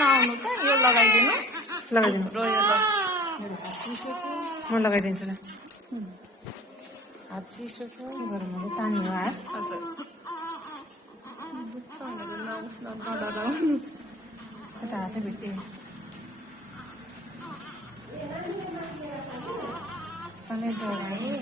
नआउनु त यो लगाइदिनु लगाइदिनु र यो ल म लगाइदिन्छु ल हात चिसो छ के गरौँ मैले पानी हो हात हजुर दुख्छ भनेर नडराउनु कता हातै भेट्यो तँलाई डराए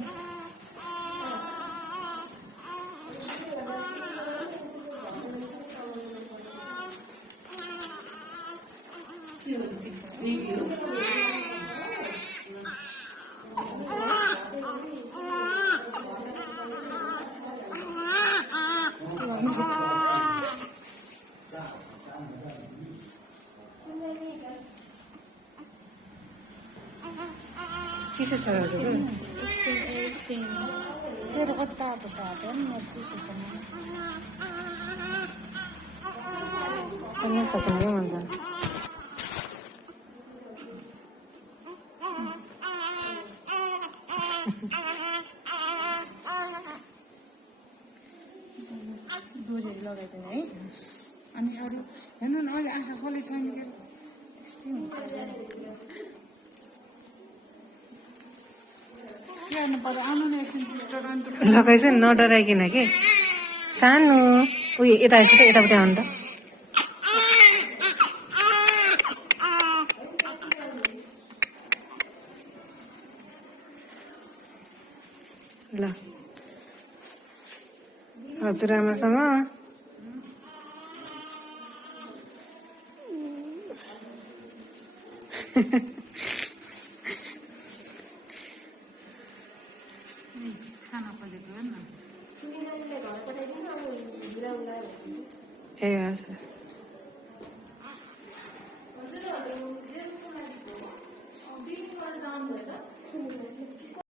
चिसो छ हजुर एकछिन तेरो कता आएको छ हात मेरो चिसो छ कन्या सक्नु भन्छ डोरीहरू लगाइदिनु है अनि अरू हेर्नु न अहिले आँखा खोले छैन के गर्नु पर्यो आउनु न एकछिन सिस्टर अन्त लगाइछ नि नडराइकन के सानो उयो यता आएछ त यतापट्टि आउनु त ल हजुरआमासँग खाना खोजेको हेर्न ए हस् हस्